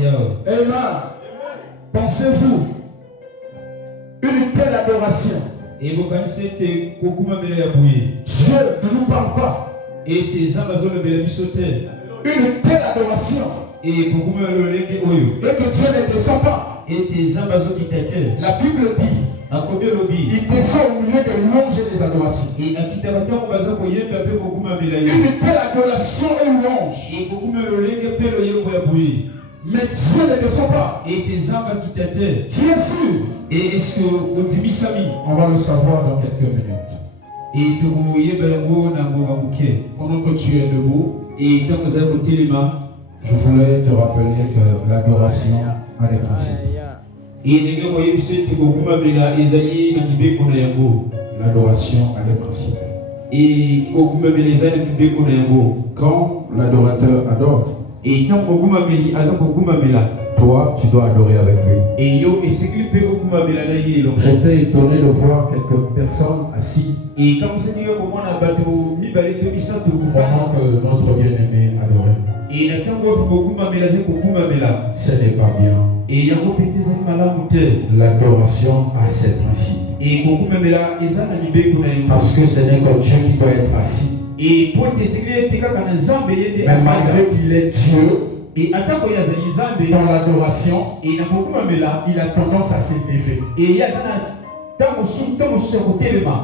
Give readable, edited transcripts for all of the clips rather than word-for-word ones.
Amen. Pensez-vous une telle adoration? Dieu ne nous parle pas. Une telle adoration. Et que Dieu ne descend pas. La Bible dit il descend au milieu des louanges et des adorations. Une telle adoration et louange. Mais Dieu ne descend pas. Tu es sûr? Et est-ce que on va le savoir dans quelques minutes. Pendant que tu es debout, je voulais te rappeler que l'adoration a des principes. L'adoration a des principes. Quand l'adorateur adore, toi, tu dois adorer avec lui. J'étais étonné de voir quelques personnes assises pendant que notre bien-aimé adorait. Ce n'est pas bien. L'adoration a ses principes. Parce que ce n'est que Dieu qui doit être assis. Mais malgré qu'il est Dieu, dans l'adoration, il a tendance à s'élever.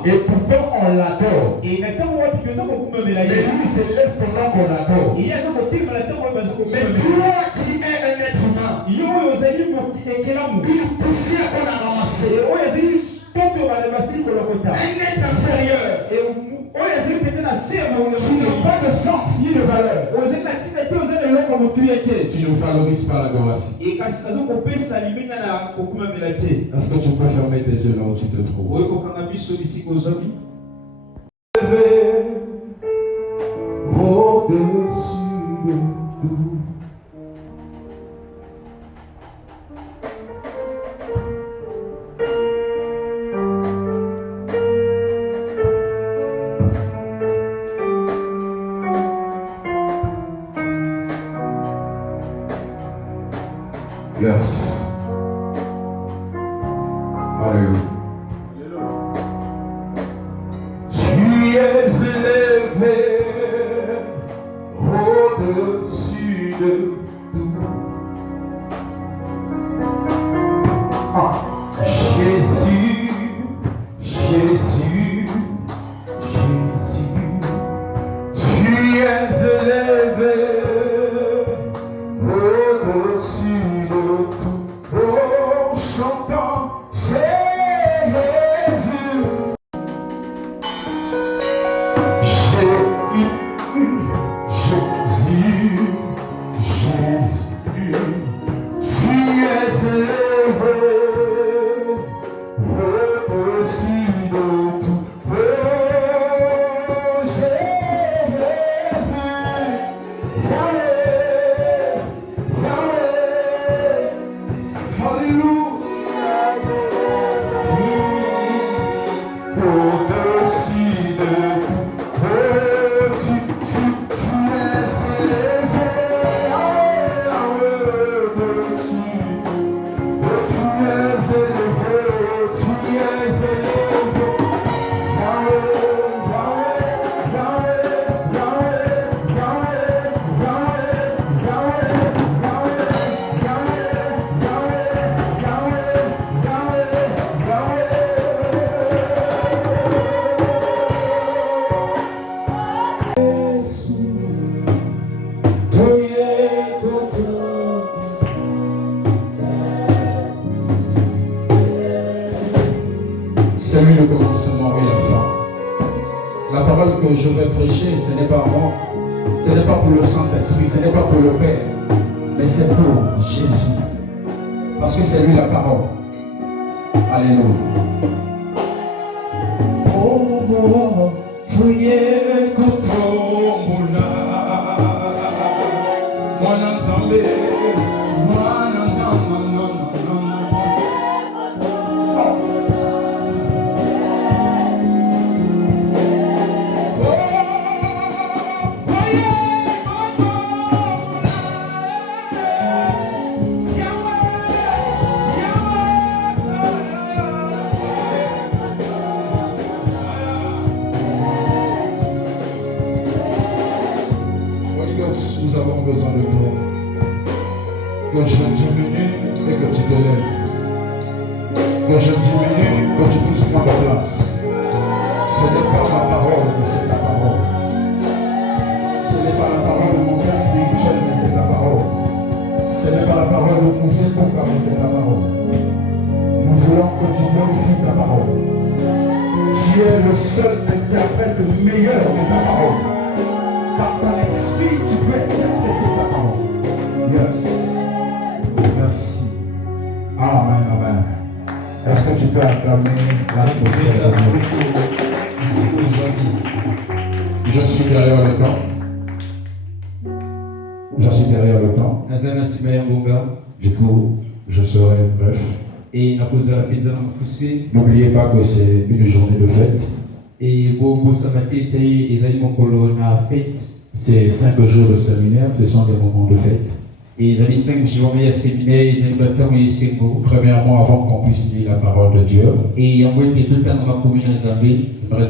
Et pourtant on l'adore. Mais lui s'élève pendant qu'on l'adore. Mais toi qui es un être humain, une poussière qu'on a ramassée, un être inférieur, tu n'as pas de sens ni de valeur. Tu nous valorises par l'adoration. Est-ce que tu peux fermer tes yeux là où tu te trouves? Au-dessus de tout. Yes. Alléluia. Tu es élevé au-dessus de tout. Jésus, Jésus, Jésus, tu es élevé au-dessus de tout. Oh, chantant Jésus, Jésus, Jésus, tu es élevé au-dessus de tout. Oh, Jésus, c'est lui le commencement et la fin. La parole que je vais prêcher, ce n'est pas moi, ce n'est pas pour le Saint-Esprit, ce n'est pas pour le Père, mais c'est pour Jésus. Parce que c'est lui la parole. Alléluia. Oh, priez contre Mouna. Mwana Nzambe. que je diminue et que tu te lèves. Que je diminue, que tu puisses prendre place. Ce n'est pas ma parole, mais c'est ta parole. Ce n'est pas la parole de mon père spirituel, mais c'est ta parole. Ce n'est pas la parole de mon Zépoka, mais c'est ta parole. Nous voulons que tu glorifies ta parole. Tu es le seul interprète meilleur de ta parole. Par ton esprit, tu peux interpréter ta parole. Yes. Merci. Amen, amen. Est-ce que tu peux acclamer la prière? Je suis derrière le temps. Je suis derrière le temps. Du coup, je serai bref. N'oubliez pas que c'est une journée de fête. C'est 5 jours de séminaire, ce sont des moments de fête. Premièrement, avant qu'on puisse lire la parole de Dieu, j'aimerais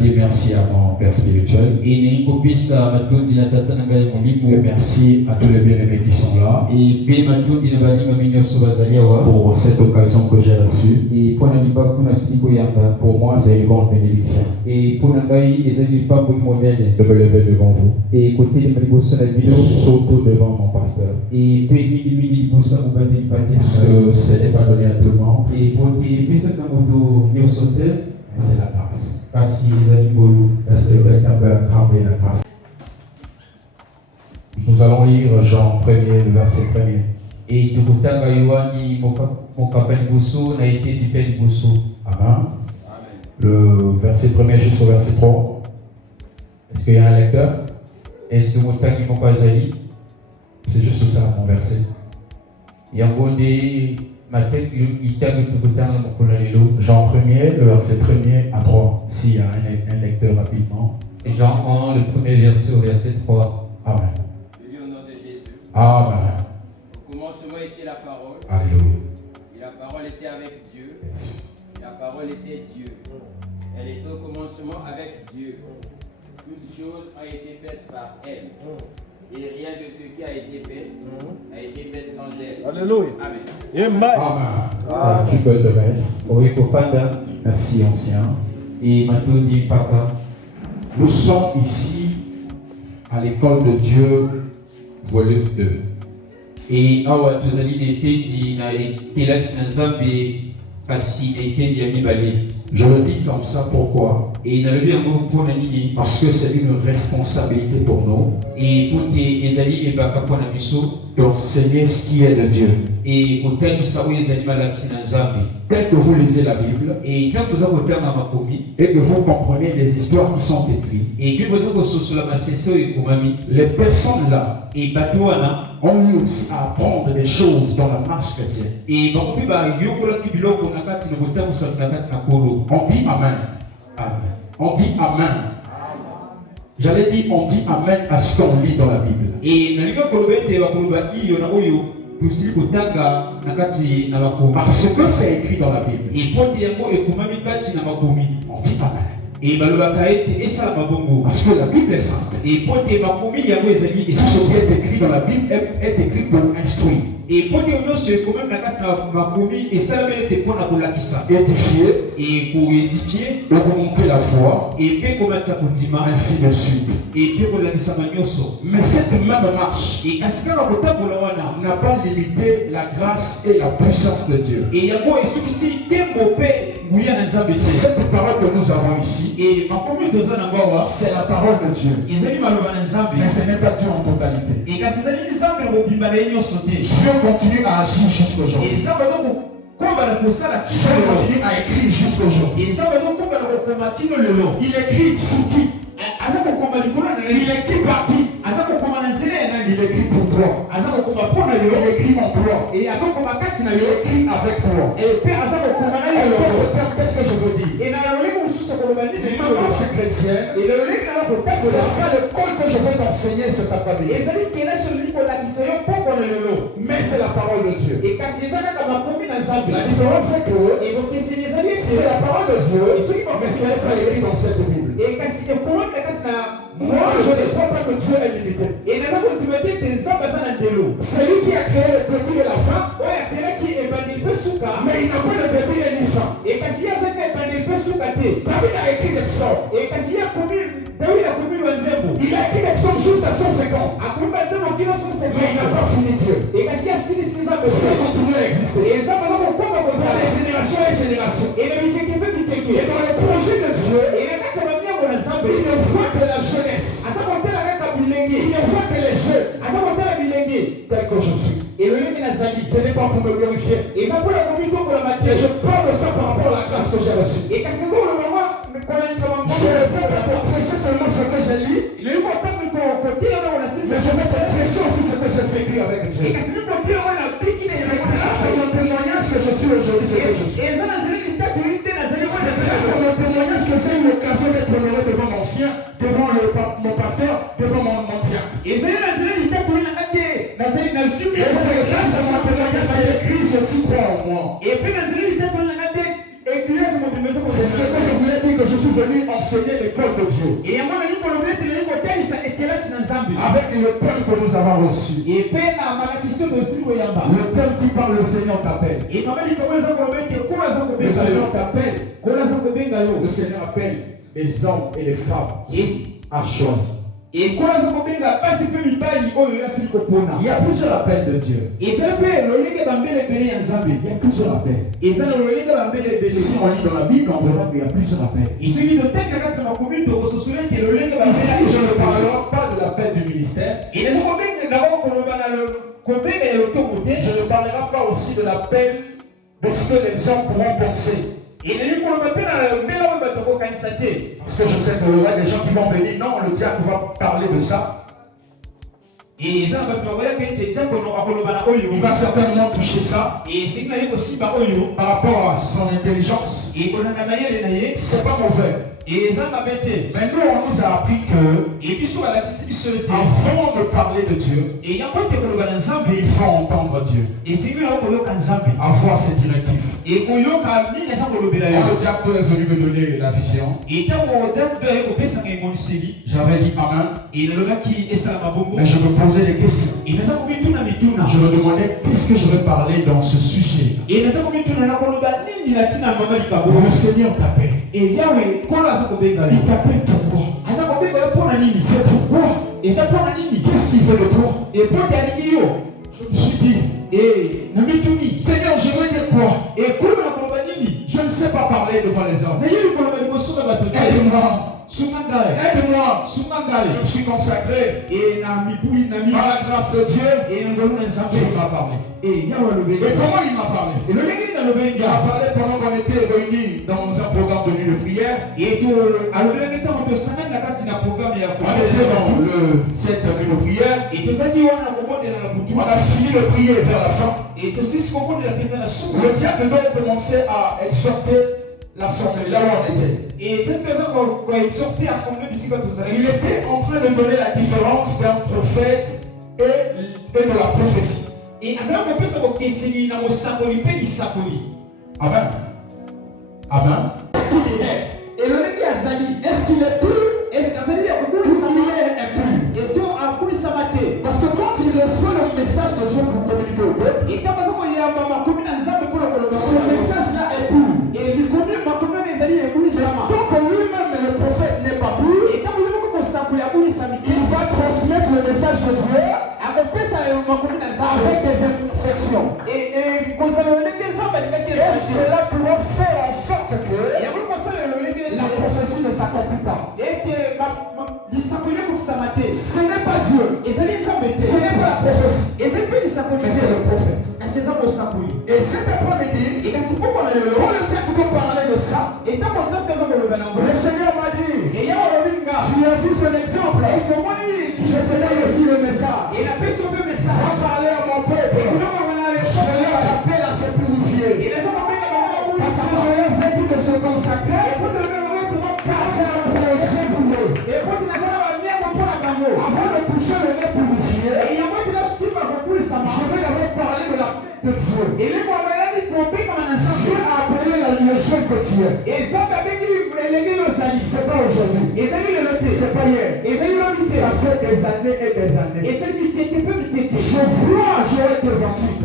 dire merci à mon père spirituel. Et merci à tous les bien-aimés qui sont là pour cette occasion que j'ai reçue. Pour moi, c'est une grande bénédiction de me lever devant vous, surtout devant mon pasteur. Parce que ce n'est pas donné à tout le monde, mais c'est la grâce. Est-ce que quelqu'un peut acclamer la grâce? Nous allons lire Jean 1er, le verset 1er. Amen. Le verset 1er jusqu'au verset 3. Est-ce qu'il y a un lecteur? C'est juste ça mon verset. Jean 1er, le verset 1er à 3. S'il y a un lecteur rapidement. Jean 1, le premier verset au verset 3. Amen. Je lis au nom de Jésus. Amen. Au commencement était la parole. Alléluia. Et la parole était avec Dieu. Et la parole était Dieu. Elle était au commencement avec Dieu. Toutes choses ont été faites par elle. Et rien de ce qui a été fait a été fait sans elle. Alléluia. Amen. Amen. Amen. Tu peux te mettre. Merci, ancien. Nous sommes ici à l'école de Dieu, volume 2. Et awa tozali netendi na etelasi na Nzambe kasi etendi ya mibale. Je le dis comme ça, pourquoi? Et nalobi yango mpona nini? Parce que c'est une responsabilité pour nous Et pote ezali ebaka mpona biso d'enseigner ce qui est de Dieu. et kotalisa oyo ezali malakisi na Nzambe. Tel que vous lisez la Bible Et ntango toza kotanga makomi et que vous comprenez les histoires qui sont écrites, et puis boza kososola masese oyo ekomami les personnes là et bato wana ont eu aussi à apprendre des choses dans la marche chrétienne. et bango mpe bayokolaki biloko na kati na kotambusa na kati na kolo. On dit Amen. Amen. On dit Amen. J'allais dire on dit Amen à ce qu'on lit dans la Bible. Et nalinga koloba ete bakoloba iyo na oyo tosili kotanga na kati na makomi. Parce que c'est écrit dans la Bible. Et pote yango ekomami kati na makomi. On dit Amen. Et balobaka ete esalama bongo. Parce que la Bible est sainte. Et pote makomi yango ezali Tout ce qui est écrit dans la Bible est écrit pour instruire, et pote nyonso ekomami na kati na makomi esalami ete mpona kolakisa édifier, et koedifie augmenter la foi, et mpe komatisa kondima ainsi de suite. et mpe kolandisama nyonso. Mais cette même marche Et kasi kaka kotambola wana n'a pas limité la grâce et la puissance de Dieu. et yango esukisi tembo mpe nguya na Nzambe te. Cette parole que nous avons ici, Et makomi toza nango awa c'est la parole de Dieu. ezali maloba na Nzambe. Mais ce n'est pas Dieu en totalité. Et kasi ezali Nzambe na kobimba na ye nyonso te. Dieu continue à agir jusqu'aujourd'hui. Et Nzambe aza kokombana kosala Dieu kino lelo. continue à écrire jusqu'aujourd'hui. Et Nzambe aza kokombana kokoma kino lelo. Il écrit sur qui? Aza kokoma likolo na Il nani. écrit par qui? Aza kokoma na nzela ya nani. Il écrit pour toi. Aza kokoma mpo na yo. Il écrit en toi. Et aza kokoma kati na Il yo. écrit avec toi. Et mpe aza kokoma na yo. Qu'est-ce que je veux dire? Et na lolenge mosusu akoloba nini Même lelo. je suis chrétien, Et lolenge na c'est kopesola. ça l'école que je veux t'enseigner cet après-midi. ezali kelasi olingi kolakisa yo poko na lelo. Mais c'est la parole de Dieu. Et kasi eza kaka makomi na Nzambe. La différence c'est que Et bokeseni ezali c'est ete la parole de Dieu, Et ceux qui vont mais ce n'est pas écrit dans cette Bible. Moi, je ne crois pas que Dieu est limité. C'est lui qui a créé le début et la fin. Mais il n'a pas de début et ni fin. David a écrit des psaumes. Il a écrit des psaumes jusqu'à 150. Mais il n'a pas fini Dieu. Dieu continue à exister. Dans les générations et générations. Et dans le projet de Dieu, il ne voit que la jeunesse. Il ne voit que les jeunes. Tel que je suis. Ce n'est pas pour me glorifier. Mais je parle de ça par rapport à la grâce que j'ai reçue. Je ne sais pas pour prêcher seulement ce que j'ai lu. Mais je vais te prêcher aussi ce que j'ai vécu avec Dieu. C'est grâce à mon témoignage que je suis aujourd'hui ce que je suis. C'est grâce à mon témoignage que j'ai eu l'occasion d'être honoré devant mon chien, devant mon pasteur, devant mon diable. Et c'est grâce à mon témoignage que Christ aussi croit en moi. C'est ce que je voulais dire, que je suis venu enseigner l'école de Dieu. Avec le thème que nous avons reçu. Le thème qui parle, le Seigneur t'appelle. Le Seigneur t'appelle. Le Seigneur appelle les hommes et les femmes à choisir. Il y a plusieurs appels de Dieu. Il y a plusieurs appels. Si on lit dans la Bible, on verra qu'il y a plusieurs appels. Ici, je ne parlerai pas de l'appel du ministère. Je ne parlerai pas aussi de l'appel de ce que les hommes pourront penser. Parce que je sais qu'il y aura des gens qui vont venir, non, le diable va parler de ça. Il va certainement toucher ça par rapport à son intelligence. C'est pas mauvais. Mais nous, on nous a appris que avant de parler de Dieu, il faut entendre Dieu. Avoir ses directives. Quand le diable est venu me donner la vision, j'avais dit Amen. Mais je me posais des questions. Je me demandais qu'est-ce que je vais parler dans ce sujet. Le Seigneur t'appelle. Il t'appelle pourquoi? C'est pourquoi? Qu'est-ce qu'il fait de toi? Je me suis dit, Seigneur, je veux dire quoi? Je ne sais pas parler devant les hommes. Aide-moi. Aide-moi. Je me suis consacré par la grâce de Dieu. Il m'a parlé. Et comment il m'a parlé? Il m'a parlé pendant qu'on était réunis dans un programme de nuit de prière. On était dans cette nuit de prière. On a fini de prier vers la fin. Le diable devait commencer à exhorter l'assemblée, là où on était. Il était en train de donner la différence d'un prophète et de la prophétie. Amen. Amen. Est-ce qu'il est pur? Est-ce qu'il est impur? Parce que quand il reçoit le message de Dieu pour communiquer au peuple, ce message-là est pur. Tant que lui-même le prophète n'est pas pur, il va transmettre le message de Dieu avec des imperfections. Et cela pourra faire en sorte que la prophétie ne s'accomplit pas. Ce n'est pas Dieu, ce n'est pas la prophétie, mais c'est le prophète. Et cet après-midi, quand le diable peut parler de ça, le Seigneur m'a dit, tu as vu son exemple, je sais aussi le message. Va parler à mon peuple, je les appelle à se purifier. Parce que je leur ai dit de se consacrer, avant de toucher le nez purifié, je vais d'abord parler de Dieu. Dieu a appelé le jeune que tu es. c'est pas aujourd'hui. C'est pas hier. Ça fait des années et des années. Je vois Joël Devantique.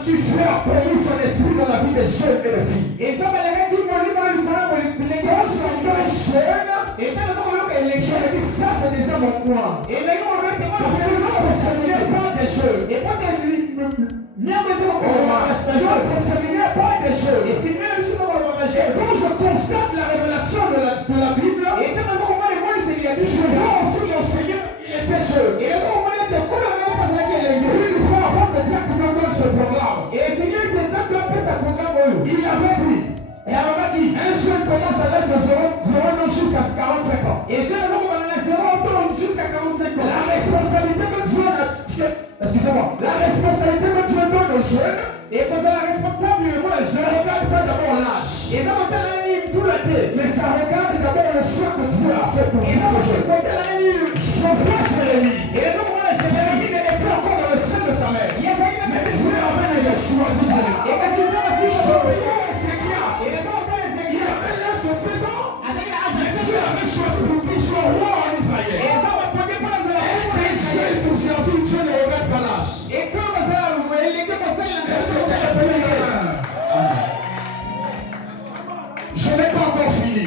Dieu a promis son esprit dans la vie des jeunes et des filles. Quand je jeune, je me dis ça c'est déjà mon point. Parce que notre séminaire parle des jeunes. Notre séminaire parle des jeunes. Et quand je constate la révélation de la Bible, je vois aussi mon Seigneur, il était jeune. Une fois avant que Dieu nous donne ce programme, il avait dit, un jeune commence à l'âge de 0 jusqu'à 45 ans. La responsabilité que Dieu donne aux jeunes, ça regarde pas d'abord l'âge, mais ça regarde d'abord le choix que Dieu a fait pour ces jeunes. Je vois Jérémie. Jérémie n'était pas encore dans le sein de sa mère. Mais Dieu avait déjà choisi Jérémie. Je vois Ézéchias. Il y a 16 ans. Dieu avait choisi pour qu'il soit roi en Israël. Dieu ne regarde pas l'âge. Je n'ai pas encore fini.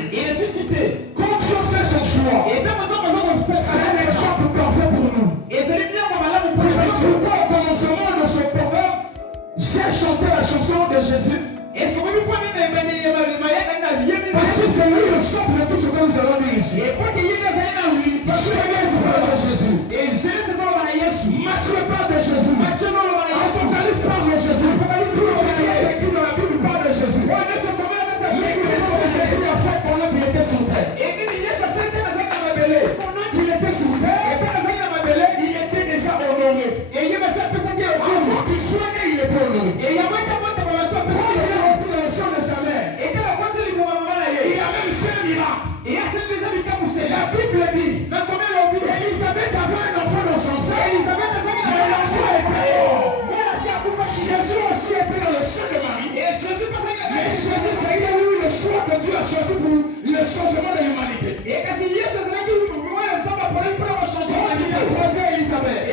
Quand Dieu fait son choix, c'est un exemple parfait pour nous. C'est pourquoi au commencement de ce programme, j'ai chanté la chanson de Jésus. Parce que c'est lui le centre de tout ce que nous allons dire ici. Parce que Jésus parle de Jésus. Matthieu parle de Jésus. Apocalypse parle de Jésus. Tout ce qui est écrit dans la Bible parle de Jésus. Mais qu'est-ce que Jésus a fait pendant qu'il était sur terre? Pendant qu'il était sur terre, il était déjà honoré. Avant qu'il soit né, il était honoré. Quand il est rentré dans le sang de sa mère, il a même fait un miracle. La Bible dit, Élisabeth avait un enfant dans son sein, mais l'enfant était mort. Jésus aussi était dans le sein de Marie. Mais Jésus, c'est lui le choix que Dieu a choisi pour le changement de l'humanité. Quand il a croisé Élisabeth,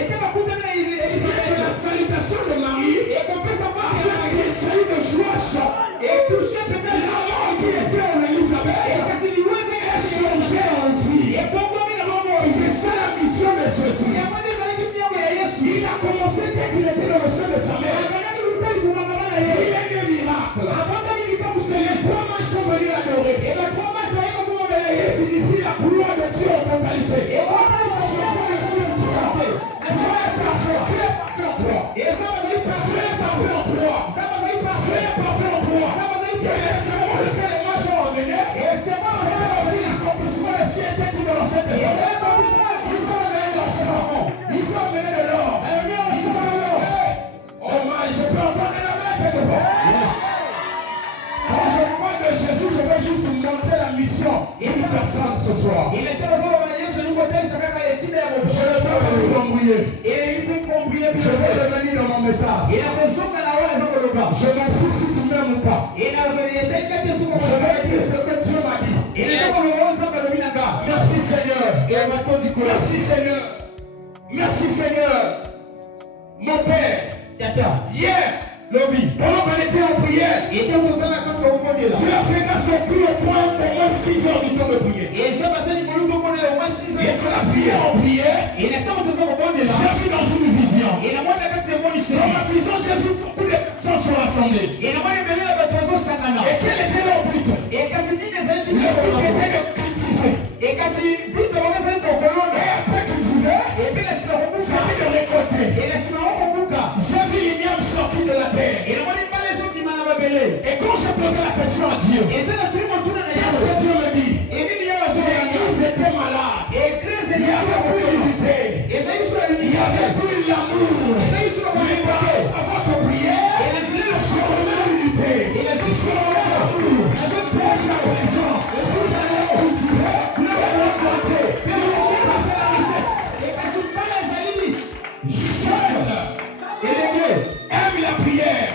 la salutation de Marie, qui est celui de Joachim, l'homme qui était en Élisabeth, est changé en vie. C'est ça la mission de Jésus. Il a commencé dès qu'il était dans le sein de sa mère. Il est des miracles. Les 3 manches sont venus adorer. Et les 3 manches signifie la gloire de Dieu en totalité. Et on a le Dieu en totalité. Ça fait 3. Et ça va être parfait, ça fait en 3. Ça va être parfait, parfait en 3. Ça va être parfait. C'est bon que les manches ont emmené. Et c'est bon aussi l'accomplissement de ce qui était tout dans l'ancien testament. Ils ont amené l'enfant. Ils ont amené de l'or. Oh my, je peux entendre la main quelque part. Yes. Quand je parle de Jésus, je vais juste vous montrer la mission d'une personne ce soir. Je ne peux pas vous embrouiller. Je vais revenir dans mon message. Je m'en fous si tu m'aimes ou pas. Je vais dire ce que Dieu m'a dit. Merci Seigneur. Merci Seigneur. Merci Seigneur. Mon Père. Hier. Pendant qu'on était en prière, tu as fait grâce qu'on prie au point pour moi 6 heures du temps de prière. Et que la prière en prière, j'ai vu dans une vision. Dans ma vision, j'ai vu beaucoup de personnes se rassembler. Et quel était leur but? Le but était de cultiver. Et après qu'ils vivaient, c'était de récolter. J'ai vu l'ignoble sortir de la terre. Et quand j'ai posé la question à Dieu, qu'est-ce que Dieu me dit? Ils étaient malades. Il y avait plus d'unité. Il y avait plus l'amour. Avant de prier, je remets l'unité. Je remets l'amour. C'est la raison. Vous allez cultiver, vous allez récolter. Mais vous allez passer la richesse. Jeune et aime la prière.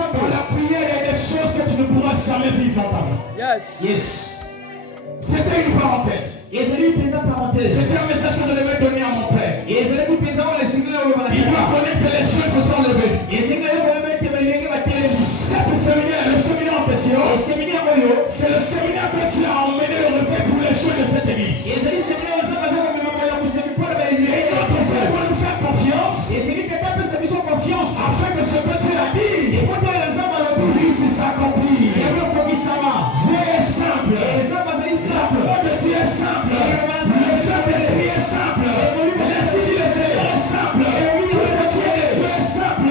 Dans la prière, il y a des choses que tu ne pourras jamais vivre dans ta vie. Yes. Yes. C'était une parenthèse. C'était un message que je devais donner à mon père. Il doit connaître que les jeunes se sont levés. Cette séminaire, le séminaire en question, c'est le séminaire que tu as emmené le réveil pour les jeunes de cette église. Et il doit nous faire confiance afin que ce que tu as dit puisse s'accomplir. Dieu est simple. La parole de Dieu est simple. Le Saint-Esprit est simple. Ainsi dit le Seigneur est simple. Tout ce qui est de Dieu est simple.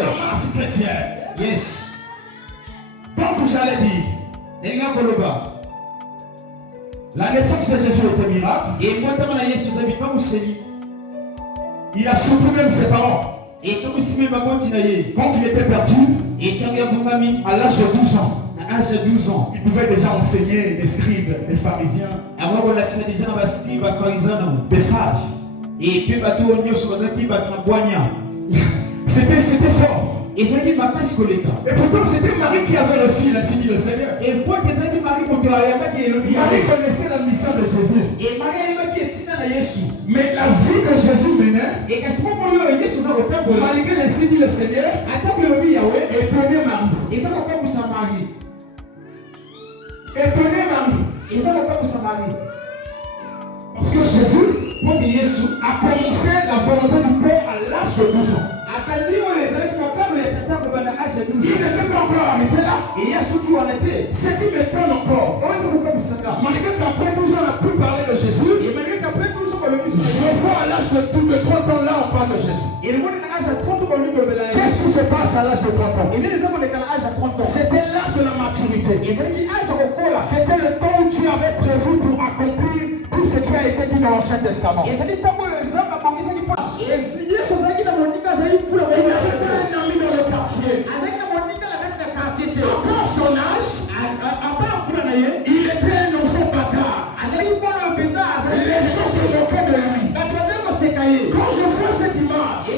La marche chrétienne. Yes. Donc j'allais dire, la naissance de Jésus était miracle. Il a surpris même ses parents. Quand il était perdu, à l'âge de 12 ans, il pouvait déjà enseigner les scribes, les pharisiens, des sages. C'était fort. Et pourtant c'était Marie qui avait reçu la signe du Seigneur. Marie connaissait la mission de Jésus. Mais la vie que Jésus menait, malgré les signes du Seigneur, étonnait Marie. Parce que Jésus a commencé la volonté du Père à l'âge de 12 ans. Il ne s'est pas encore arrêté là. Ce qui m'étonne encore, malgré qu'après 12 ans on n'a plus parlé de Jésus, je vois à l'âge de 30 ans là on parle de Jésus. Qu'est-ce qui se passe à l'âge de 30 ans? C'était l'âge de la maturité. C'était le temps où tu avais prévu pour accomplir tout ce qui a été dit dans l'Ancien Testament. Il avait pas un ami dans le quartier. À part son âge, il était un enfant bâtard. Les gens se moquaient de lui. Quand je vois cette image, je me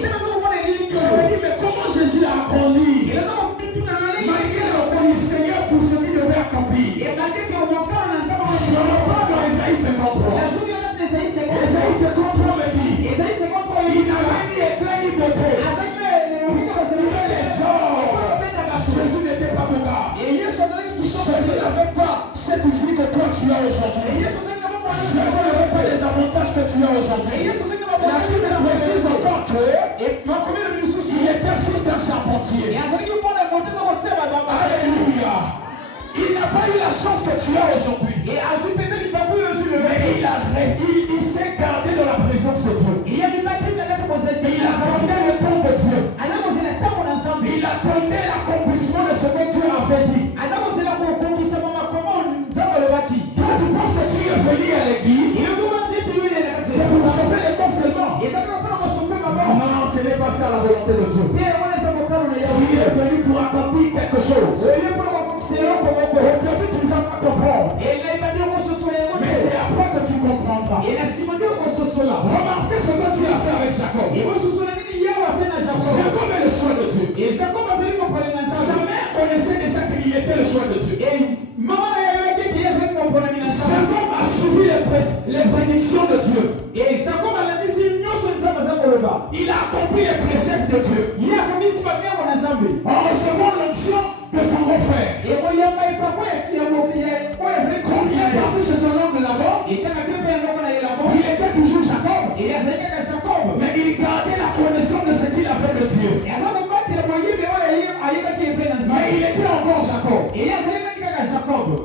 dis mais comment Jésus a grandi? Malgré le du Seigneur pour ce qu'il devait accomplir. Je repasse dans Ésaïe 53. Ésaïe 53 me dit, il n'avait ni éclat ni beauté. Jésus n'était pas mon gars. Jésus n'avait pas cette vie que toi tu as aujourd'hui. Jésus n'avait pas les avantages que tu as aujourd'hui. La Bible précise encore que il était fils d'un charpentier. Alléluia. Il n'a pas eu la chance que tu as aujourd'hui. Mais il s'est gardé de la présence de Dieu. Il attendait le temps de Dieu. Il attendait l'accomplissement de ce que Dieu avait dit. Toi, tu penses que tu es venu à l'église, c'est pour chauffer les pommes seulement. Non, ce n'est pas ça la volonté de Dieu. Tu es venu pour accomplir quelque chose. Au début, tu ne vas pas comprendre. Mais c'est après que tu comprendras. Remarquez ce que tu as fait avec Jacob. Jacob est le choix de Dieu. Sa mère connaissait déjà qu'il était le choix de Dieu. Jacob a suivi les prédictions de Dieu. Il a accompli les préceptes de Dieu. En recevant l'onction de son grand-frère. Quand il est parti chez son oncle là-bas, il était toujours Jacob. Mais il gardait la connaissance de ce qu'il avait de Dieu. Mais il était encore Jacob.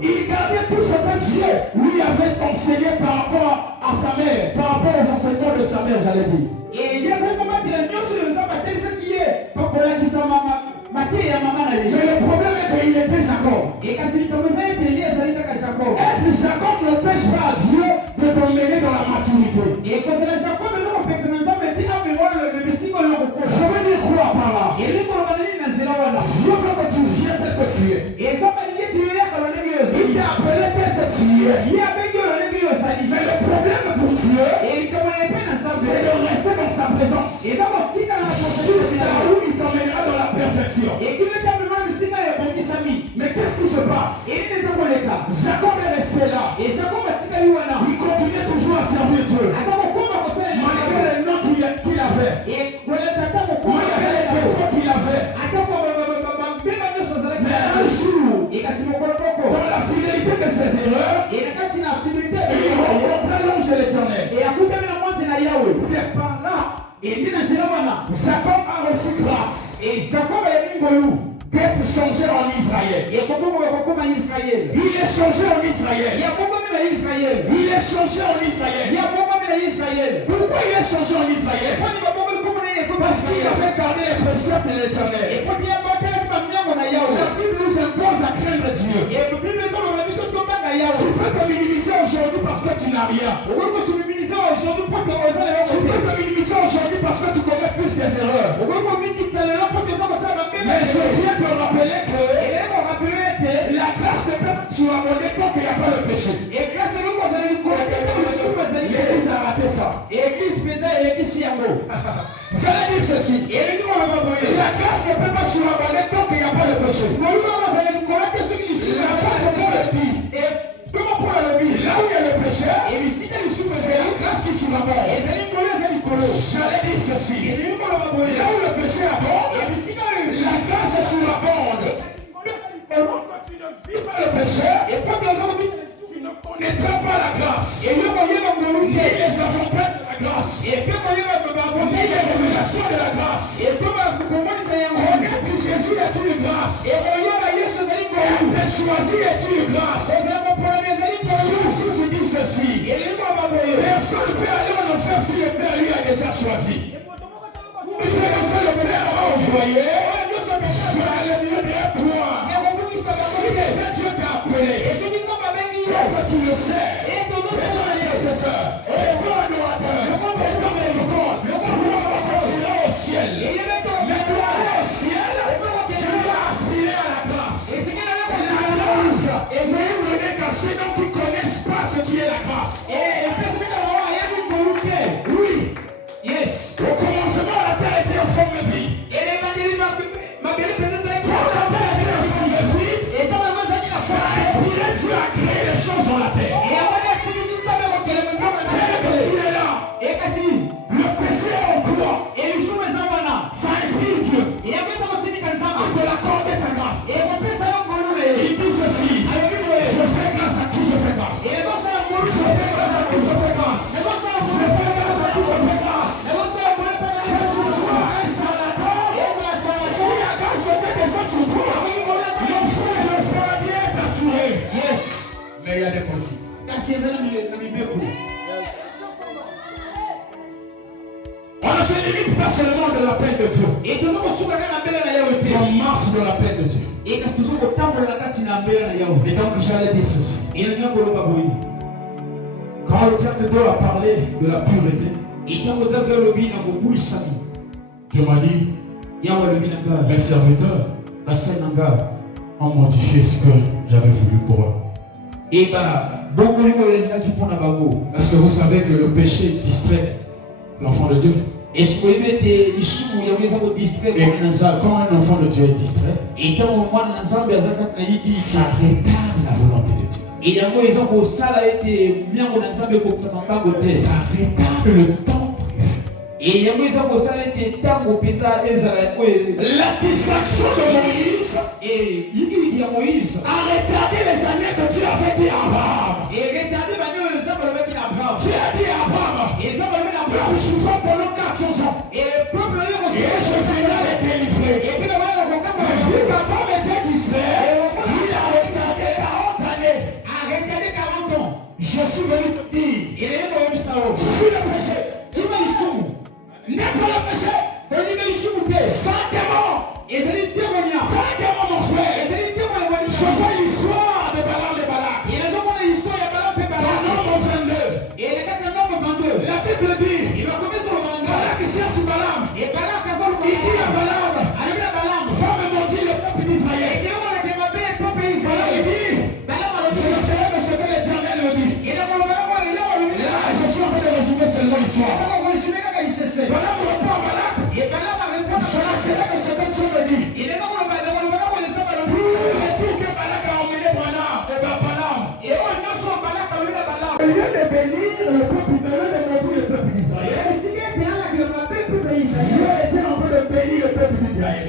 Il gardait tout ce que Dieu lui avait enseigné par rapport à sa mère, par rapport aux enseignements de sa mère, j'allais dire. Mais le problème est qu'il était Jacob. Être Jacob n'empêche pas Dieu de t'emmener dans la maturité. Je veux dire quoi par là? Dieu veut que tu viennes tel que tu es. Il t'a appelé tel que tu es. Mais le problème pour Dieu, c'est de rester dans sa présence. Jusqu'à où il t'emmènera dans la perfection. Mais qu'est-ce qui se passe? Jacob est resté là. grâce. Et Jacob d'être changé en Israël. Il est changé en Israël. Il est changé en Israël. Pourquoi il est changé en Israël? Parce qu'il avait gardé les préceptes de l'Éternel. La Bible nous impose à craindre Dieu. Tu peux te minimiser aujourd'hui parce que tu n'as rien. Tu peux te minimiser aujourd'hui parce que tu commets plus des erreurs. Mais je viens te rappeler que la grâce ne peut pas surabonder tant qu'il n'y a pas le péché. L'Église a raté ça. J'allais dire ceci. La grâce ne peut pas surabonder tant qu'il n'y a pas le péché. Comment Paul le dit? Là où il y a le péché, c'est la grâce qui surabonde. J'allais dire ceci. Là où le péché abonde, la grâce surabonde. Quand tu ne vis pas le péché, tu ne connaîtras pas la grâce. Ni les avantages de la grâce. Ni les révélations de la grâce. Connaître Jésus est une grâce. Être choisi est une grâce. Jésus se dit ceci. Personne ne peut aller en enfer si le Père lui a déjà choisi. C'est comme ça le Père a envoyé. Je vais aller dire des points. Si déjà Dieu t'a appelé, pourquoi tu le sais? Et ton intercesseur, et ton adorateur, et ton médicament, tu vas au ciel. Mais pour aller au ciel, tu dois aspirer à la grâce. La grâce est donnée qu'à ceux qui ne connaissent pas ce qui est la grâce. Oui. Yes. Au commencement, la terre était en forme de vie. Dieu a créé les choses dans la terre. Tu es là. Le péché est en toi. Ça inspire Dieu. Il te l'accorde sa grâce. Il dit ceci. Je fais grâce à qui je fais grâce. Je fais grâce à qui je fais grâce. Je fais grâce à qui je fais grâce. Que tu sois un charlatan. Si la grâce de Dieu descend sur toi, le feu et le paradis est assuré. Yes. Mais il y a des principes. On ne se limite pas seulement de l'appel de Dieu. On marche de l'appel de Dieu. Et donc j'allais dire ceci. Quand le terme de Dieu a parlé de la pureté, Dieu m'a dit, mes serviteurs ont modifié ce que j'avais voulu pour eux. Est-ce que vous savez que le péché distrait l'enfant de Dieu? Et quand un enfant de Dieu est distrait, ça retarde la volonté de Dieu. Ça retarde le temps. La distraction de Moïse a retardé les années que Dieu avait dit à Abraham. Dieu a dit à Abraham, je suis pendant 400 ans. Et je serai délivré. Mais vu qu'Abraham était distrait, il a retardé 40 années. Je suis venu te dire, fuis le péché. N'est pas le péché. Sans démon. Sans démon, mon frère. Je vois l'histoire de Balaam et Balak. Dans Nombre 22. La Bible dit, Balak cherche Balaam. Il dit à Balaam, va me maudire le peuple d'Israël. Balaam dit, je ne ferai que ce que l'Éternel me dit. Là, je suis en train de résumer seulement l'histoire. Balaam répond à Balak, je ne ferai que ce que Dieu me dit. Plus retour que Balak a emmené Balaam. Au lieu de bénir le peuple, de maudire le peuple d'Israël, Dieu était en train de bénir le peuple d'Israël.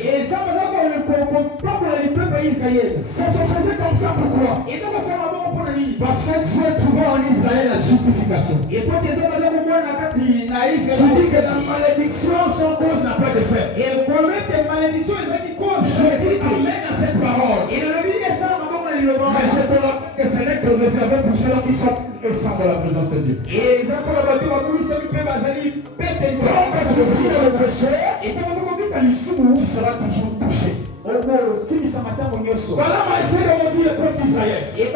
Ça se faisait comme ça, pourquoi? Parce que Dieu trouvait en Israël la justification. Tu dis que la malédiction sans cause n'a pas de fait. Je dis amen à cette parole. Mais je te rappelle que ce n'est que réservé pour ceux qui sont innocents dans la présence de Dieu. Donc quand tu vis dans le péché, tu seras toujours touché. Balaam a essayé de mentir le peuple d'Israël. Dieu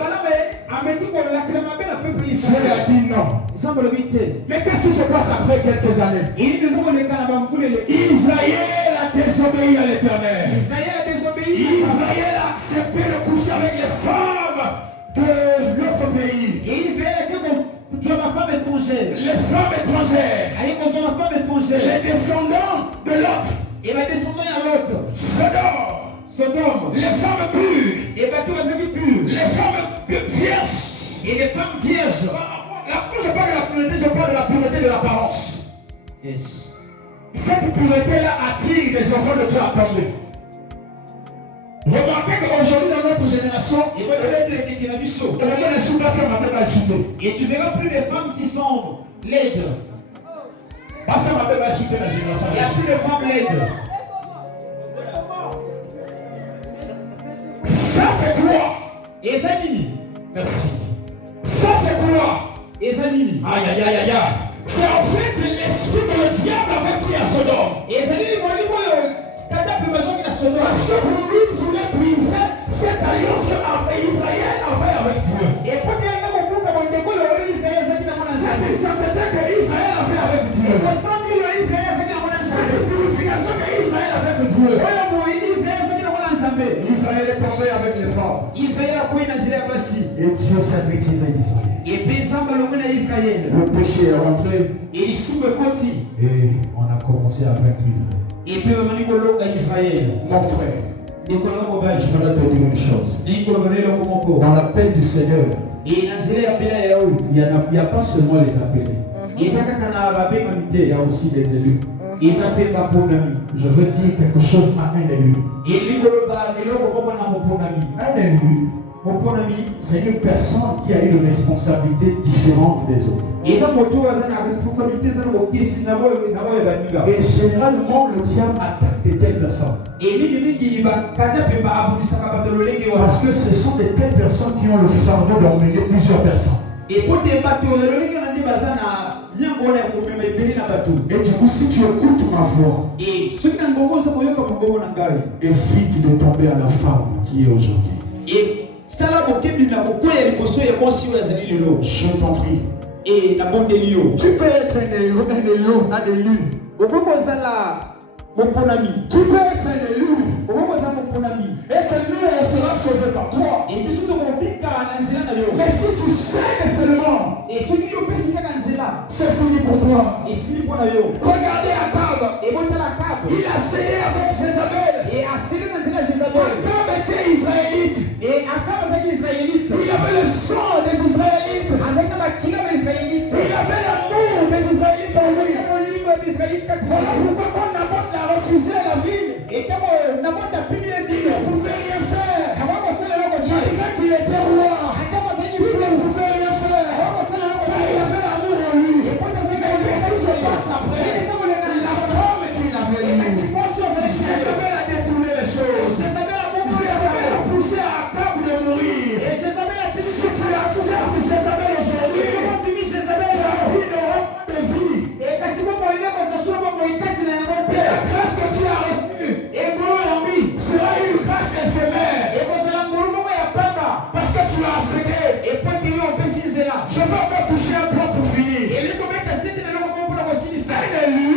a dit non. Mais qu'est-ce qui se passe après quelques années? Israël a désobéi à l'Éternel. Israël a accepté de coucher avec les femmes de l'autre pays. Les femmes étrangères. Les descendants de Lot. Sodome. Les femmes pures. Les femmes vierges. Et les femmes vierges. Je parle de la pureté, je parle de la pureté de l'apparence. Yes. Cette pureté-là attire les enfants de Dieu à tomber. Remarquez qu'aujourd'hui dans notre génération, et tu verras plus de femmes qui sont laides. Parce que ma belle a chuté la génération. Il n'y a plus de femmes laides. Ça c'est quoi? Et ça dit. Merci. Ça c'est quoi? Et ça dit. Aïe aïe aïe aïe. C'est en fait l'esprit que le diable avait pris à Sodome. Et ça dit, parce que pour lui, il voulait briser cette alliance que Israël avait avec Dieu. Et pour dire que sainteté que Israël avait avec Dieu. Cette purification que Israël avait avec Dieu. Israël est tombé avec les femmes. Et Dieu s'est retiré d'Israël. Le péché est rentré. Et on a commencé à vaincre Israël. Mon frère, je voudrais te dire une chose. Dans l'appel du Seigneur, il n'y a pas seulement les appelés. Il y a aussi les élus. Je veux dire quelque chose à un élu. Un élu, c'est une personne qui a une responsabilité différente des autres. Et généralement, le diable attaque de telles personnes. Parce que ce sont de telles personnes qui ont le fardeau d'emmener plusieurs personnes. Et du coup, si tu écoutes ma voix, évite de tomber à la femme qui est aujourd'hui. Je t'en prie. Tu peux être un élu. Tu peux être un élu. Et que nous, on sera sauvé par toi. Mais si tu sais seulement, c'est fini pour toi. Regardez Akab. Il a scellé avec Jézabel. Akab était israélite. Il avait le sang des Israélites. Il avait l'amour des Israélites en lui. Voilà pourquoi quand Naboth l'a refusé la ville, il ne pouvait rien faire. Malgré qu'il était roi, il ne pouvait rien faire. Car il avait l'amour en lui. Et qu'est-ce qui se passe après? La femme qu'il avait eue. Jézabel a détourné les choses. Jézabel a poussé Akab de mourir. Si tu acceptes Jézabel aujourd'hui, la vie n'aura pas de vie. Et la grâce que tu as reçue sera une grâce éphémère. Parce que tu l'as cédé. Je veux encore toucher un point pour finir. C'est un élu.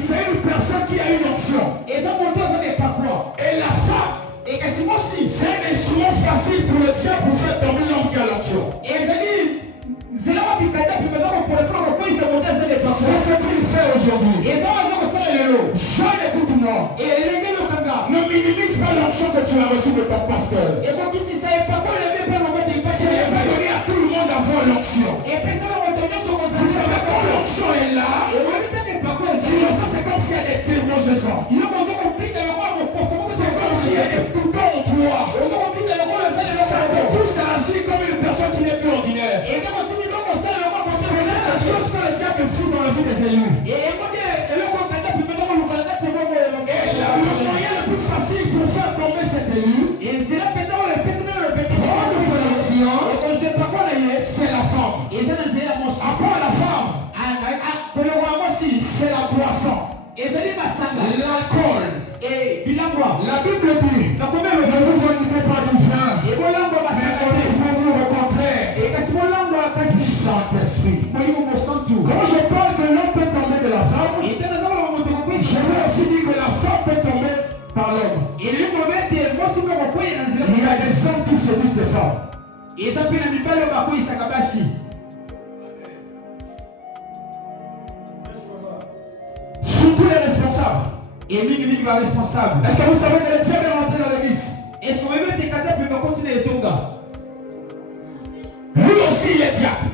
C'est une personne qui a une option. Et la femme, c'est un instrument facile pour le diable pour faire tomber l'homme qui a l'option. C'est ce qu'il fait aujourd'hui. Jeune, écoute-moi. Ne minimise pas l'option que tu as reçue de ton pasteur. Ce n'est pas donné à tout le monde d'avoir l'option. Vous savez quand l'option est là, sinon ça c'est comme s'il y a des thermogesants. C'est comme s'il y a des boutons en toi. Ça te pousse à agir comme une personne. facile pour faire tomber cet élu. Et c'est là peut-être le personne le Prendre solution, on sait pas quoi d'ailleurs. c'est la femme. Et ça c'est la motion. À part la femme, c'est la boisson, Et ça dit masanga. l'alcool. Et bilangwa. La Bible dit, Na combien ne vous enivrez pas du vin, Et bolangwa mais masanga. enivrez-vous au contraire Et kasi bolangwa kasi du Saint-Esprit. molimo mosantu. Quand je parle que l'homme peut tomber de la femme, Et tena za lo moto ko je veux aussi dire que la femme peut tomber par l'homme. Et le mobete mosuka ko kwenda nzira. Il y a des hommes qui séduisent des femmes. Et ça pina mibalo ba ko isaka basi. Surtout les responsables. Et mingi ba responsable. Est-ce que vous savez que le diable est rentré dans l'église? Et son bébé te kata pe ba continuer etonga. Lui aussi il est diable.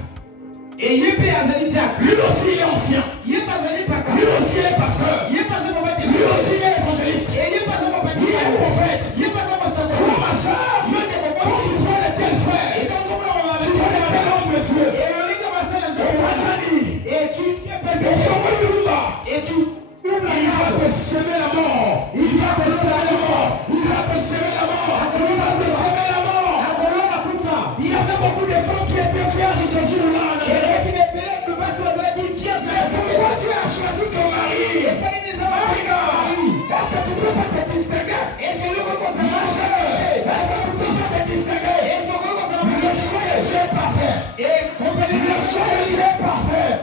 Et yepe azali diable. Lui aussi il est ancien. Yepe azali paka. Lui aussi il est pasteur. Yepe azali mobete. Lui aussi il est évangéliste. Et yepe azali mobete. Il est prophète. Yepe azali mosantu. Toi ma soeur, Yote ko quand tu vois de tels frères, Et dans son nom on va tu vois de tels hommes, monsieur, Et on est comme ça dans on va te dire, Et tu tiens pas au sommet du bas, Et tu ouvres la il va garde. te semer la mort. Il va te semer la mort. Il va te semer la mort. Il va te semer la mort. Akolona kufa. Il y avait beaucoup de femmes qui étaient vierges ce jour-là. Et ce qui me plaît, le pasteur a dit vierge. Mais pourquoi tu as choisi ton mari? Est-ce que tu ne peux pas te distinguer? Est-ce que le coco ça Ma marche? soeur, est-ce que tu ne peux pas te distinguer? Est-ce que le coco ça Le marche? choix de Dieu est parfait. Et comprenez Le choix de Dieu est parfait.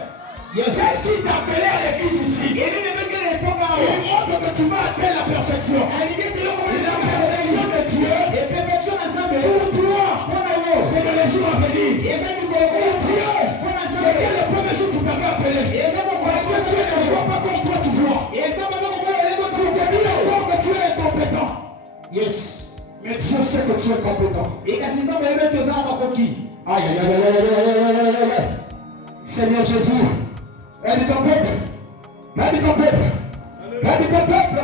Qu'est-ce qui t'a appelé à l'église ici? Et lui ne veut que les pogas. Il montre que tu vas atteindre la perfection. La perfection de Dieu Et perfection ensemble. pour toi, c'est dans les jours à venir. Et ça nous Pour connaît. Dieu, c'est quel le premier jour qu'il t'avait appelé? Et ça nous Parce que Dieu ne voit pas comme toi tu vois. Et ça va ça nous connaît. Tu te dis d'abord que tu es compétent. Yes. Mais Dieu sait que tu es compétent. Et qu'à 6 ans, bébé, tu as un coquille. Aïe, aïe, aïe, aïe, aïe, aïe, aïe, aïe, aïe. Seigneur Jésus, aide ton peuple. Aide ton peuple. Aide ton peuple.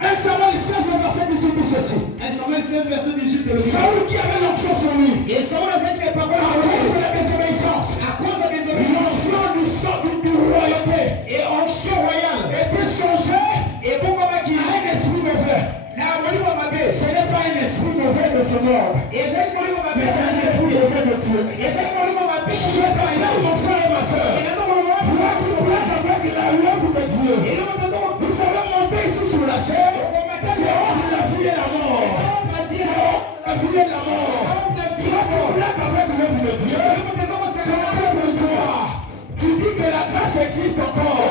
1 Samuel 16, verset 18 dit ceci. 1 Samuel 16, verset 18. Saül qui avait l'onction sur lui, Et Saül a dit mes à paroles cause de la désobéissance, à cause de la désobéissance l'onction du sang du royauté et onction royale. était changée Et pour moi qui à un esprit mauvais. Ce n'est pas un esprit mauvais de ce monde, Et c'est pour lui mais c'est un esprit mauvais de Dieu. Et c'est pour lui Tu es par là, mon frère et ma soeur. Toi, tu plaques avec la l'œuvre de Dieu. Vous savez monter ici sur la chair, c'est entre la vie et la mort. C'est entre la vie et la mort. Toi, tu plaques avec l'œuvre de Dieu. Comment besoin? Tu dis que la grâce existe encore.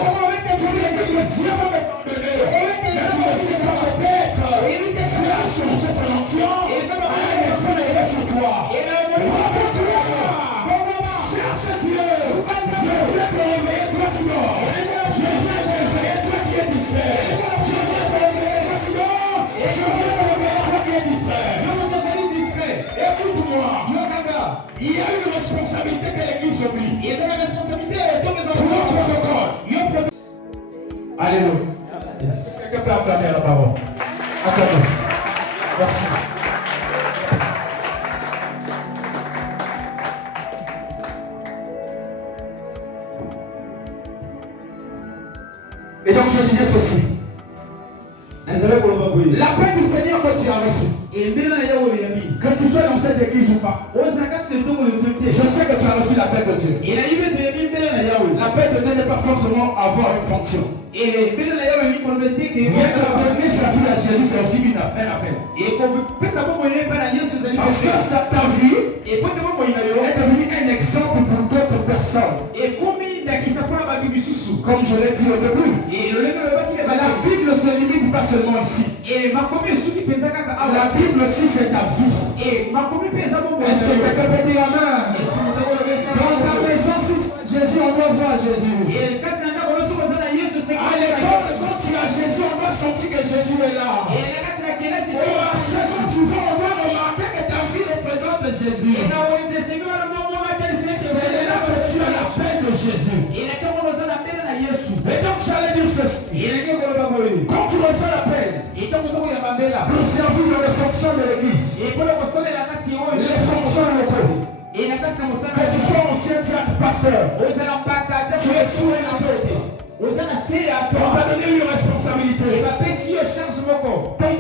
Tu dis que Dieu va me pardonner. Mais tu ne sais pas peut-être. Dieu a changé son onction. Un esprit est sur toi. Rappelle-toi. Cherche Dieu. Je viens te réveiller toi qui dors. Je viens te réveiller toi qui es distrait. Je viens te réveiller toi qui dors. Je viens te réveiller toi qui es distrait. Écoute-moi. Il y a une responsabilité que l'Église oublie. Et c'est la responsabilité de mes Trois enfants. protocoles. Alléluia. Quelqu'un peut acclamer la parole. Acclamez. Merci. Et donc je disais ceci. L'appel du Seigneur que tu as reçu, que tu sois dans cette église ou pas, je sais que tu as reçu l'appel de Dieu. L'appel de Dieu n'est pas forcément avoir une fonction. Bien de donner sa vie à Jésus, c'est aussi un appel. Parce que ta vie est devenue un exemple pour d'autres personnes. Comme je l'ai dit au début, la Bible se limite pas seulement ici. La Bible aussi c'est ta vie. Est-ce que quelqu'un peut dire amen? Dans ta maison, si Jésus, on doit voir Jésus. À l'école, quand tu as Jésus, on doit sentir que Jésus est là. À chaque fois que tu vas, on doit remarquer que ta vie représente Jésus. C'est là que tu as l'appel de Jésus. Et donc j'allais dire ceci. Quand tu reçois l'appel pour servir dans les fonctions de l'église, les fonctions locales, que tu sois ancien diacre, pasteur, tu es sous un appel. On t'a donné une responsabilité. Ton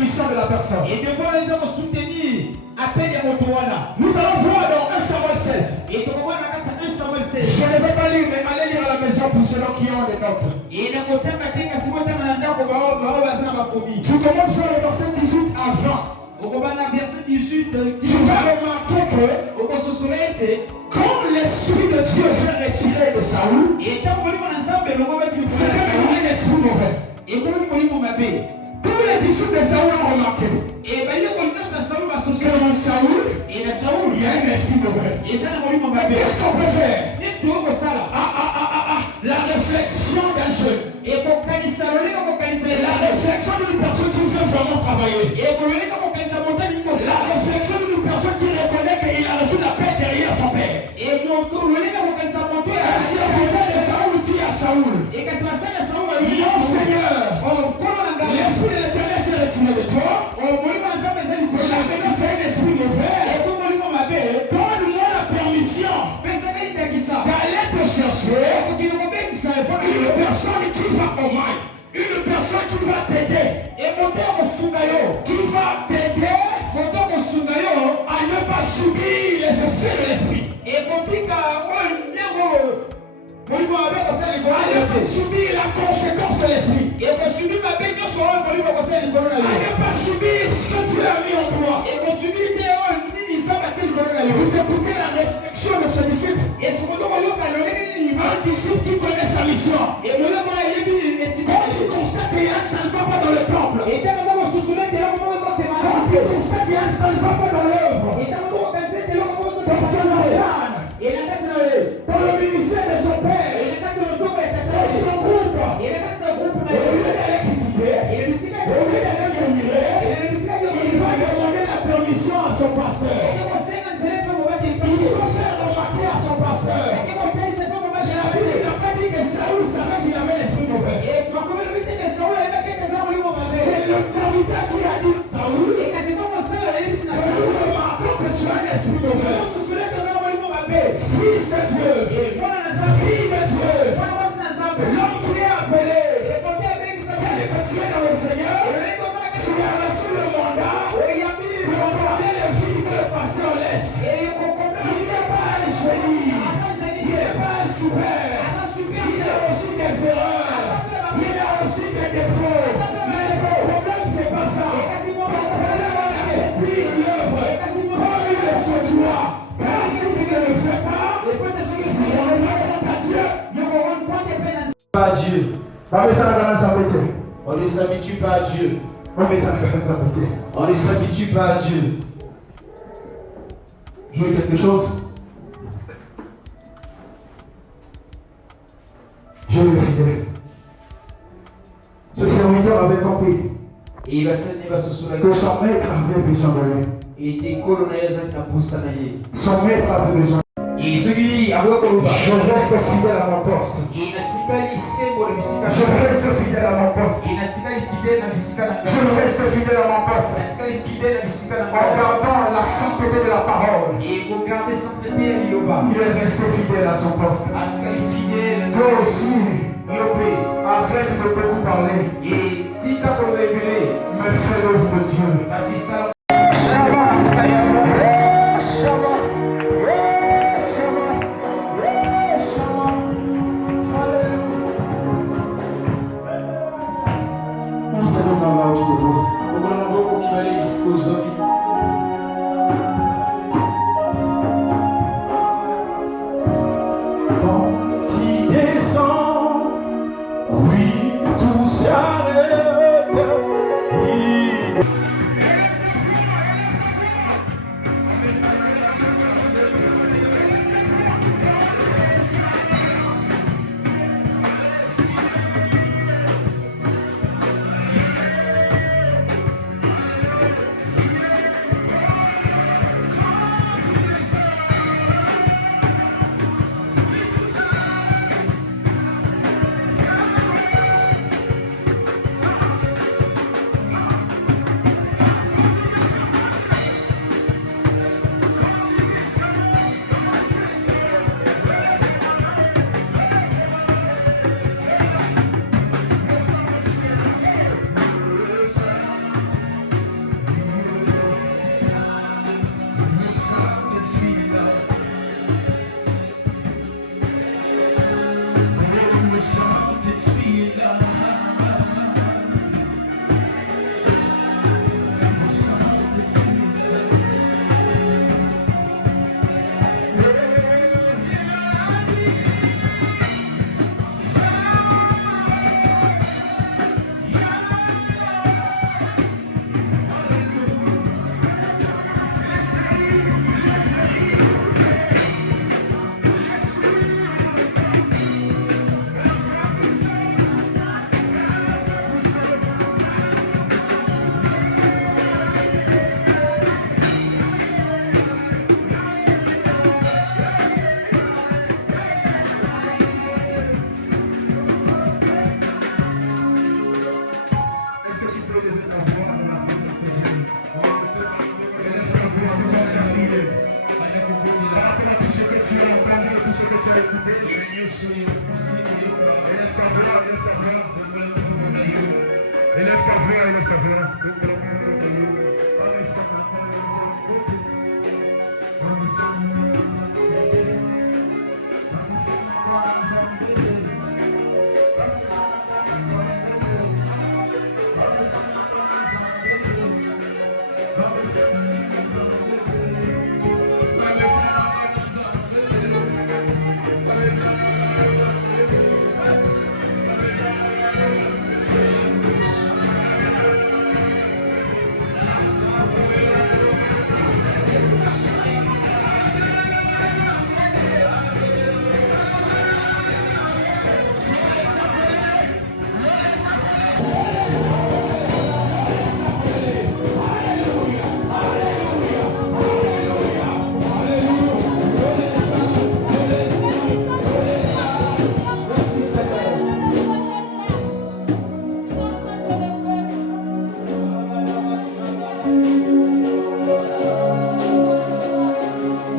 mission de la personne. Et de voir les hommes soutenir appel ya moto wana. Nous allons voir dans 1 Samuel 16. Et de voir dans 1 Samuel 16. Je ne vais pas lire, mais allez lire à la maison pour ceux qui ont des notes. Et na kotanga tenga simotanga na ndako bao basana bakomi. Tu commences vers le verset 18 à 20. Okobana verset 18 Tu vas remarquer que quand l'esprit de Dieu s'est retiré de Saoul, c'était un esprit mauvais. Tous les disciples de Saoul ont remarqué que dans Saoul, il y a un esprit mauvais. Mais qu'est-ce qu'on peut faire? La réflexion d'un jeune. La réflexion d'une personne qui veut vraiment travailler. La réflexion d'une personne qui reconnaît qu'il a reçu la paix derrière son père. Un serviteur de Saoul dit à Saoul, mon Seigneur, l'esprit de l'Éternel s'est retiré de toi. Et la Seigneur, c'est un esprit mauvais. Donne-moi la permission d'aller te chercher une personne qui va au mal, une personne qui va t'aider, qui va t'aider à ne pas subir les effets de l'esprit. À ne pas subir la conséquence de l'esprit. À ne pas subir ce que Dieu a mis en toi. Vous écoutez la réflexion de ce disciple. Un disciple qui connaît sa mission. Quand il constate qu'il y a un ça ne va pas dans le temple. Quand il constate qu'il y a un ça ne va pas dans l'œuvre. Dans son organe. Dans le ministère de son père. Dans son groupe. Au lieu d'aller critiquer, au lieu d'aller murmurer, il va demander la permission à son pasteur. Il va faire remarquer à son pasteur. La Bible n'a pas dit que Saoul savait qu'il avait l'esprit mauvais. C'est le serviteur qui a dit à Saoul, nous remarquons que tu as un esprit mauvais. Fils de Dieu, fille de Dieu, l'homme qui est appelé, tel que tu es dans le Seigneur, tu as reçu le mandat pour regarder les filles que le pasteur laisse. Il n'est pas un génie, il n'est pas un super, il a aussi des erreurs, il a aussi des défauts, mais le problème c'est pas ça. Le problème c'est d'accomplir l'œuvre comme il le se doit. Car si tu ne le fais pas, si on ne va pas à Dieu, pas Dieu. On ne s'habitue pas à Dieu. On ne s'habitue pas à Dieu. Jouer quelque chose. Dieu est fidèle. Ce serviteur avait compris que son maître avait besoin de lui. Son maître avait besoin. Et celui à Je reste fidèle à mon poste. il a tika lisembo na bisika Je reste fidèle à mon poste. il a tika fidèle na bisika na Je reste fidèle à mon poste. il a tika fidèle na bisika na En gardant la sainteté de la parole. et pour garder sainteté à liloba Il est resté fidèle à son poste. a tika fidèle Toi aussi, yopé arrête de beaucoup parler. et tika pour réguler Mais fais l'œuvre de Dieu. parce que ça Quand il descend, oui, tout s'arrête. élever ta voix dans la présence de Dieu. Élève ta voix, commence à prier. Par rapport à tout ce que tu as entendu, tout ce que tu as écouté, élève ta voix, élève ta voix. Élève ta voix, élève ta voix.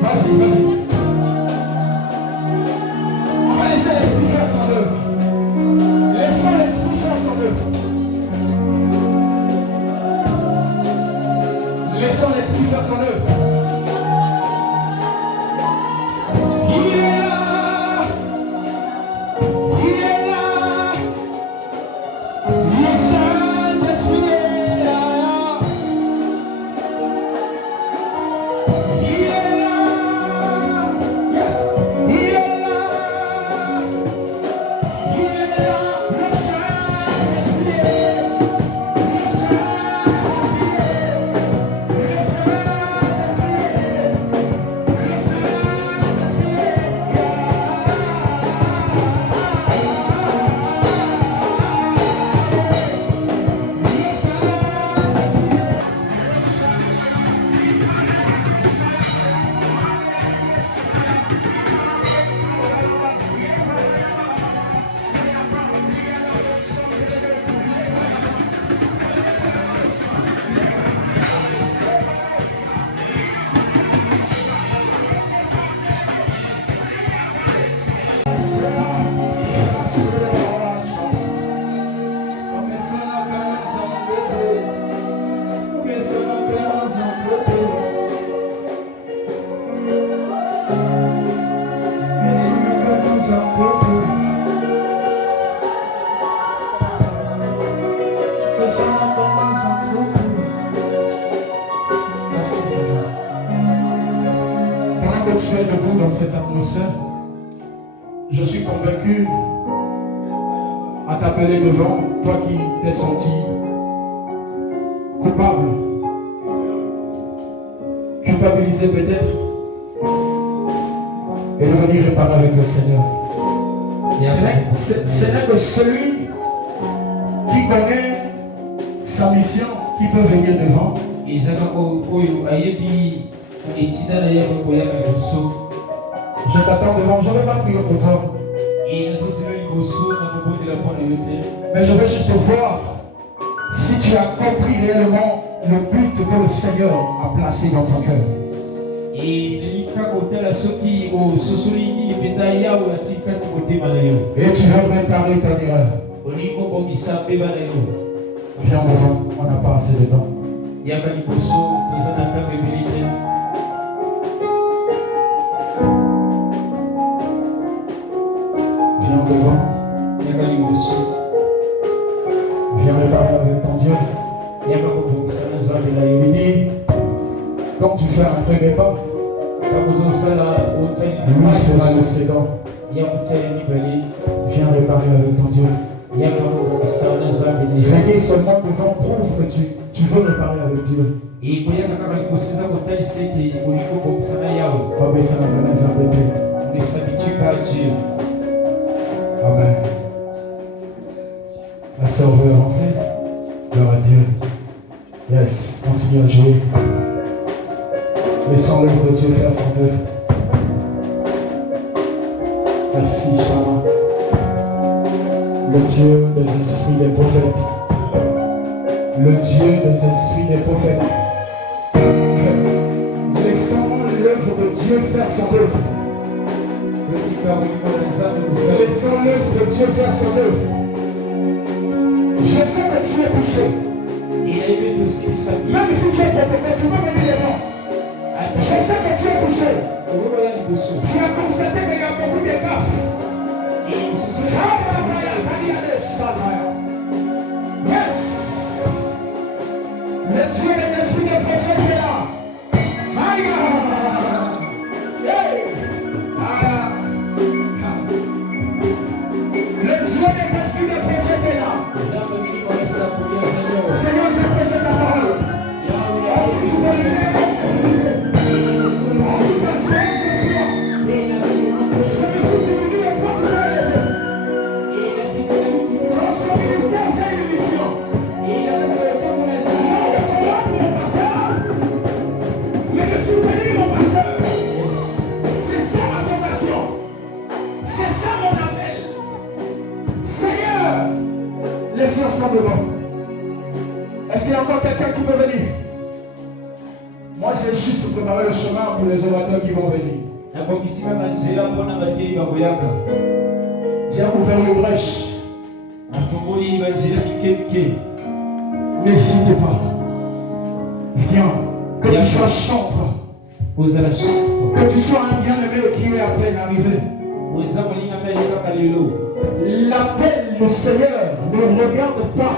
Vas-y, vas-y. On va laisser l'Esprit faire son œuvre. Laissons l'Esprit faire son œuvre. Laissons l'Esprit faire son œuvre. Il est là. Il est là. Le Saint-Esprit est là. Il est là. Yes. Il est là. Il est là. Le Saint-Esprit est là. Le Saint-Esprit est Pendant que tu es debout dans cette atmosphère, je suis convaincu à t'appeler devant, toi qui t'es senti coupable, culpabilisé peut-être, et de venir réparer avec le Seigneur. Ce n'est que celui qui connaît sa mission qui peut venir devant. Je t'attends devant, je ne vais pas prier pour toi. Mais je veux juste voir si tu as compris réellement le but que le Seigneur a placé dans ton cœur. Et tu veux réparer ton erreur. Viens devant, on n'a pas assez de temps. Viens devant. Viens réparer avec ton Dieu. Il dit, quand tu fais un premier pas, lui fera le second. Viens réparer avec ton Dieu. Régner seulement devant prouve que tu veux réparer avec Dieu. On ne s'habitue pas à Dieu. Amen. La sœur veut avancer. Gloire à Dieu. Yes, continue à jouer. Laissons l'œuvre de Dieu faire son œuvre. Merci, Shama. Le Dieu des esprits des prophètes. le Dieu des esprits des prophètes. Laissons l'œuvre de Dieu faire son œuvre. Laissons l'œuvre de Dieu faire son œuvre. Je sais que tu es touché. Même si tu es protégé, tu peux venir devant. Je sais que tu es touché. Tu as constaté qu'il y a beaucoup de gaffes. Yes! Le Dieu des esprits des prophètes est là. My God! Hey! Le Dieu des esprits des prophètes est là. Seigneur, je prêche ta parole. Devant. Est-ce qu'il y a encore quelqu'un qui peut venir? Moi j'ai juste préparé le chemin pour les orateurs qui vont venir. J'ai ouvert une brèche. N'hésitez pas. Viens. Que tu sois chantre. Que tu sois un bien-aimé qui est à peine arrivé. L'appel du Seigneur ne regarde pas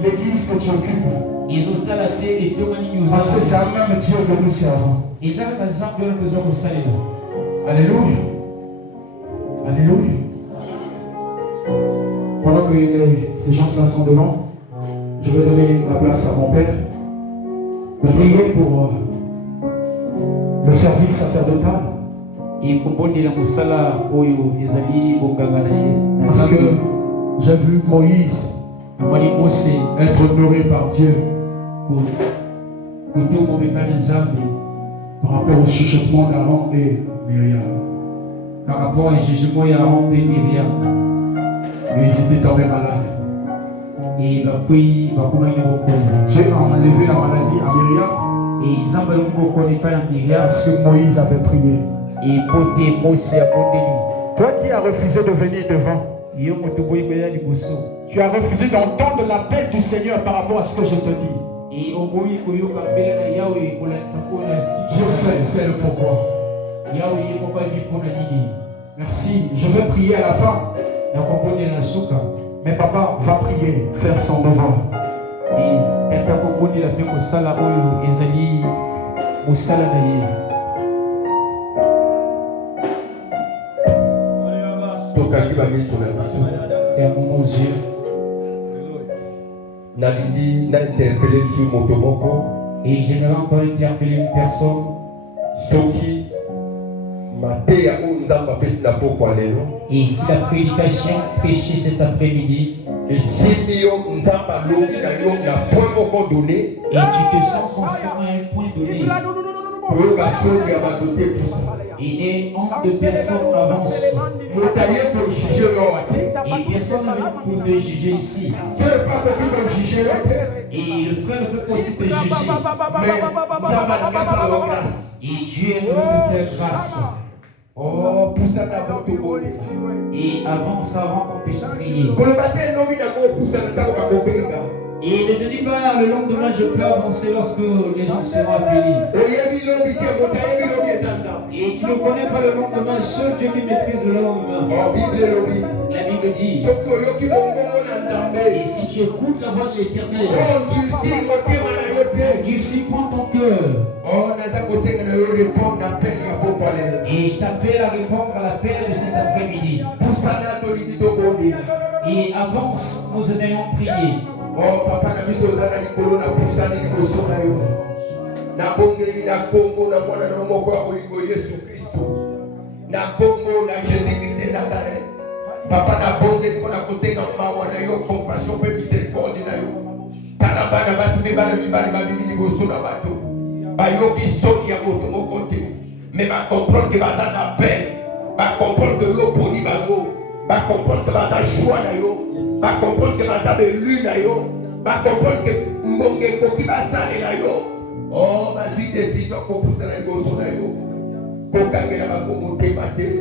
l'église que tu occupes. Parce que c'est un même Dieu que nous servons. Alléluia. Alléluia. Pendant que ces gens-là sont devant, je vais donner la place à mon père de prier pour le service sacerdotal. Parce que j'ai vu Moïse être honoré par Dieu par rapport au chuchotement d'Aaron et Myriam. Par rapport au jugement d'Aaron et Myriam. Et ils étaient tombés malades. Et j'ai enlevé la maladie à Myriam. Et ils ont parce que Moïse avait prié. Et toi qui as refusé de venir devant, tu as refusé d'entendre l'appel du Seigneur par rapport à ce que je te dis. Je sais le pourquoi. Merci, je vais prier à la fin. Mais papa va prier, faire son devoir. Fermons nos yeux. Et j'aimerais encore interpeller une personne. Et si la prédication prêchée cet après-midi, et tu te sens concerné à un point donné, et nombre de personnes avancent. Et personne n'a pour te juger ici. Et le frère ne peut pas aussi te juger. Et Dieu nous fait grâce. Et avance avant qu'on puisse prier. Et ne te dis pas le lendemain je peux avancer lorsque les gens seront appelés. Et tu ne connais pas le lendemain, seul Dieu qui maîtrise le lendemain. La Bible dit, et si tu écoutes la voix de l'Éternel, durcis point ton cœur. Et je t'appelle à répondre à l'appel de cet après-midi. Et avance, nous allons prier. Oh papa na biso ozana likolo na pusani liboso na yo na bongeli na Kongo na mwana na moko ya kolingo Yesu Kristo na Kongo na Jésus-Christ de Nazareth. Papa na bongeli mpona kosenga mawa na yo, compassion mpe miséricorde na yo. Tala bana basi mpe bana mibali babimi liboso na bato bayoki soni ya moto moko te, me bakomprendre ke baza na peine, bakomprendre ke yo poni bango, bakomprendre ke baza choix na yo, va comprendre que baza belu na yo, va comprendre que mbonge koki basalela yo. Oh, vas-y décision pour pousser na liboso na yo. Kokangela bango motema te,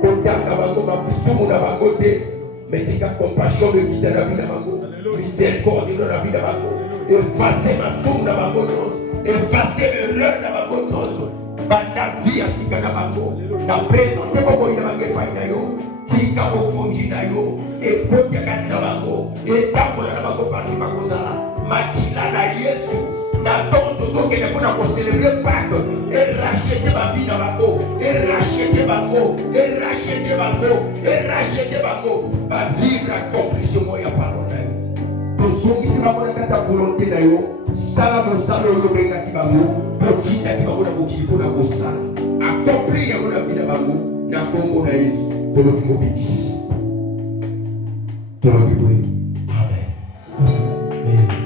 kotanga bango mabisumu na bango te, mais tika compassion de quitter la vie na bango, miséricorde dans la vie na bango, effacer masumu na bango nyonso, effacer erreur na bango nyonso, banda vie asika na bango, na présenter boboyi na bango epai na yo, tika bokonzi na yo, epota kati na bango, etambola na bango parti bakozala, makila na Yesu. N'attends toujours qu'il est pour célébrer Pâques et racheter ma vie dans ma peau, et racheter ma peau, et racheter ma peau, et racheter ma peau. Va vivre accomplissement moi ya parole. Tozongi si ma bonne kata volonté na yo, sala mo sala yo benga ki bango, potinda ki bango na mokili pona ko sala. Accomplir ya mon vie na bango, na kombo na Yesu, toloki mo bikisi. Toloki boye. Amen.